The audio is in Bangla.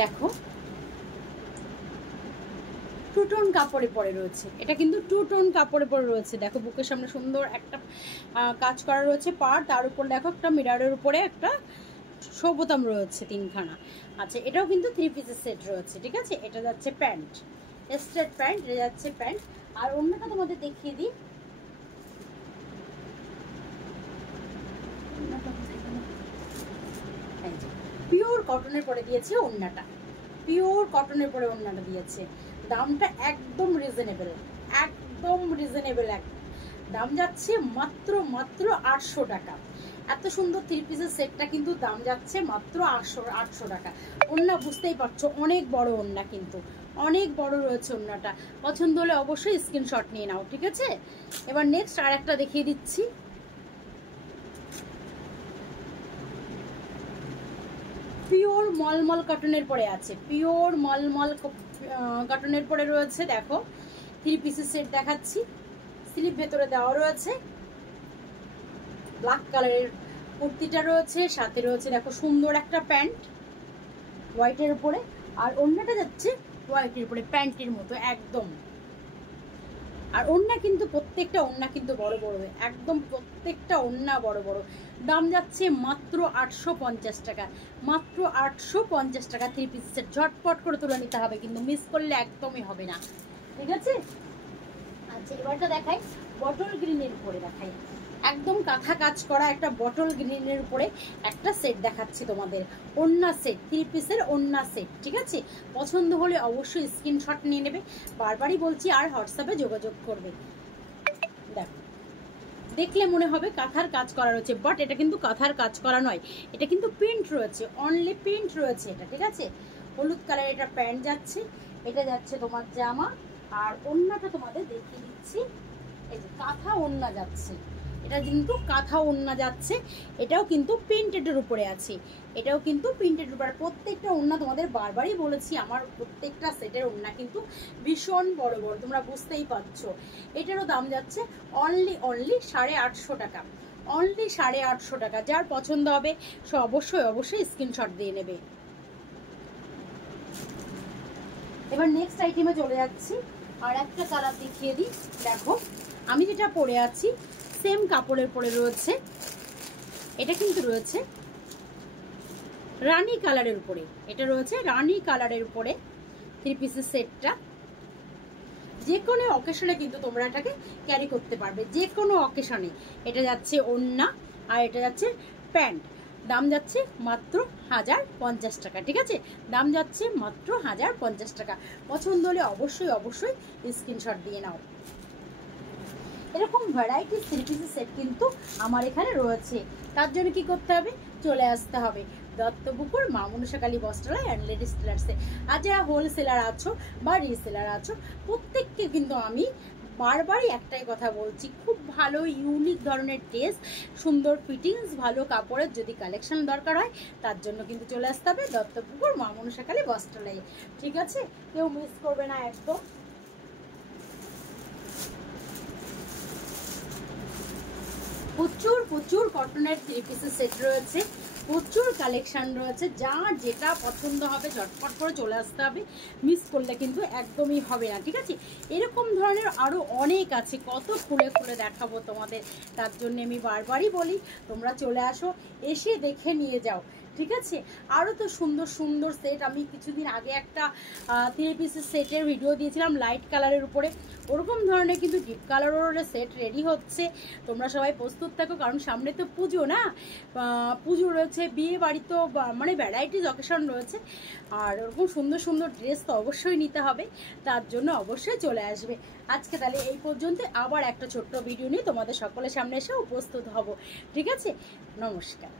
দেখো টু টোন কাপড়ে পরে রয়েছে, এটা কিন্তু টু টোন কাপড়ে পরে রয়েছে। দেখো বুকের সামনে সুন্দর একটা কাজ করা রয়েছে পার, তার উপর দেখো একটা মিররের উপরে একটা শো বোতাম রয়েছে 3খানা। আচ্ছা এটাও কিন্তু 3 পিসের সেট রয়েছে, ঠিক আছে। এটা যাচ্ছে প্যান্ট, স্ট্রেট প্যান্ট, এটা যাচ্ছে প্যান্ট। আর অন্যটা তোমাদের দেখিয়ে দিই, পিওর কটনের পরে দিয়েছে ওড়নাটা, পিওর কটনের পরে ওড়নাটা দিয়েছে। দামটা একদম রিজনেবল, একদম রিজনেবল। দাম যাচ্ছে মাত্র 800 টাকা। এত সুন্দর 3 পিসের সেটটা কিন্তু দাম যাচ্ছে মাত্র 800 টাকা। ওড়না বুঝতেই পারছো অনেক বড় ওড়না, কিন্তু অনেক বড় রয়েছে ওড়নাটা। পছন্দ হলে অবশ্যই স্ক্রিনশট নিয়ে নাও, ঠিক আছে। এবার নেক্সট আর একটা দেখিয়ে দিচ্ছি। পিওর মলমল কটনের পরে আছে, পিওর মলমল কটনের পরে রয়েছে। দেখো 3 পিসের সেট দেখাচ্ছি, স্লিপ ভেতরে দেওয়া রয়েছে, ব্ল্যাক কালারের কুর্তিটা রয়েছে, সাথে রয়েছে দেখো সুন্দর একটা প্যান্ট হোয়াইটের উপরে, আর ওড়নাটা যাচ্ছে হোয়াইটের উপরে প্যান্টের মতো একদম। আর ওড়না কিন্তু প্রত্যেকটা ওড়না কিন্তু বড় বড়, একদম প্রত্যেকটা ওড়না বড় বড়। দাম যাচ্ছে মাত্র 850 টাকা, মাত্র 850 টাকা 3 পিস সেট। ঝটপট করে তুলে নিতে হবে, কিন্তু মিস করলে একদমই হবে না, ঠিক আছে। আচ্ছা এবারটা দেখাই, বটল গ্রিনের উপরে দেখাই, একদম কাঁথা কাজ করা একটা বটল গ্রিনের উপরে একটা সেট দেখাচ্ছি তোমাদের। ওড়না সেট, 3 পিসের ওড়না সেট, ঠিক আছে। পছন্দ হলে অবশ্যই স্ক্রিনশট নিয়ে নেবে, বারবারই বলছি, আর হোয়াটসঅ্যাপে যোগাযোগ করবে। দেখো দেখলে মনে হবে কাঁথার কাজ করা রয়েছে, বাট এটা কিন্তু কাঁথার কাজ করা নয়, এটা কিন্তু প্রিন্ট রয়েছে, অনলি প্রিন্ট রয়েছে এটা, ঠিক আছে। হলুদ কালার এটা প্যান্ট যাচ্ছে, এটা যাচ্ছে তোমার জামা। আর ওড়নাটা তোমাদের দেখিয়ে দিচ্ছি, এই যে কাঁথা ওড়না যাচ্ছে, এটা কিন্তু কাঁথা ওড়না যাচ্ছে, এটাও কিন্তু প্রিন্টেডের উপরে আছে, এটাও কিন্তু প্রিন্টেডের উপরে। প্রত্যেকটা ওড়না তোমাদের বারবারই বলেছি, আমার প্রত্যেকটা সেটের ওড়না কিন্তু ভীষণ বড় বড়, তোমরা বুঝতেই পারছো। এটারও দাম যাচ্ছে অনলি 850 টাকা, অনলি 850 টাকা। যার পছন্দ হবে সে অবশ্যই স্ক্রিনশট দিয়ে নেবে। এবার নেক্সট আইটেমে চলে যাচ্ছি, আর একটা কালার দেখিয়ে দিই। দেখো আমি যেটা পরে আছি সেম কাপড়ের পরে রয়েছে, এটা কিন্তু রয়েছে রানী কালারের উপরে, এটা রয়েছে রানী কালারের উপরে 3 পিসের সেটটা। যে কোনো অকেশনে কিন্তু তোমরা এটাকে ক্যারি করতে পারবে, যে কোনো অকেশনে। এটা যাচ্ছে ওড়না আর এটা যাচ্ছে প্যান্ট। দাম যাচ্ছে মাত্র 1050 টাকা, ঠিক আছে। দাম যাচ্ছে মাত্র 1050 টাকা। পছন্দ হলে অবশ্যই স্ক্রিনশট দিয়ে নাও। এরকম ভ্যারাইটি 3 পিসের সেট কিন্তু আমার এখানে রয়েছে। তার জন্য কি করতে হবে, চলে আসতে হবে দত্তপুকুর মা মনসা কালী বস্ত্রালয় অ্যান্ড লেডিস টেলার্সে। আর যারা হোলসেলার আছো বা রিসেলার আছো, প্রত্যেককে কিন্তু আমি বারবারই একটাই কথা বলছি, খুব ভালো ইউনিক ধরনের টেস্ট, সুন্দর ফিটিংস, ভালো কাপড়ের যদি কালেকশন দরকার হয়, তার জন্য কিন্তু চলে আসতে হবে দত্তপুকুর মা মনসা কালী বস্ত্রালয়ে, ঠিক আছে। কেউ মিস করবে না একদম। প্রচুর কটনের 3 পিসের সেট রয়েছে, প্রচুর কালেকশন রয়েছে। যার যেটা পছন্দ হবে ঝটপট করে চলে আসতে হবে, মিস করলে কিন্তু একদমই হবে না, ঠিক আছে। এরকম ধরনের আরও অনেক আছে, কত খুলে দেখাবো তোমাদের। তার জন্য আমি বারবারই বলি তোমরা চলে আসো, এসে দেখে নিয়ে যাও, ঠিক আছে। আরও তো সুন্দর সেট, আমি কিছুদিন আগে একটা 3 পিসের সেটের ভিডিও দিয়েছিলাম লাইট কালারের উপরে, ওরকম ধরনের কিন্তু ডিপ কালারের সেট রেডি হচ্ছে। তোমরা সবাই প্রস্তুত থাকো, কারণ সামনে তো পুজো না, পুজো রয়েছে, বিয়ে বাড়ি তো মানে ভ্যারাইটিস অকেশন রয়েছে। আর ওরকম সুন্দর ড্রেস তো অবশ্যই নিতে হবে, তার জন্য অবশ্যই চলে আসবে। আজকে তাহলে এই পর্যন্ত, আবার একটা ছোট্ট ভিডিও নিয়ে তোমাদের সকলের সামনে এসে উপস্থিত হব, ঠিক আছে। নমস্কার।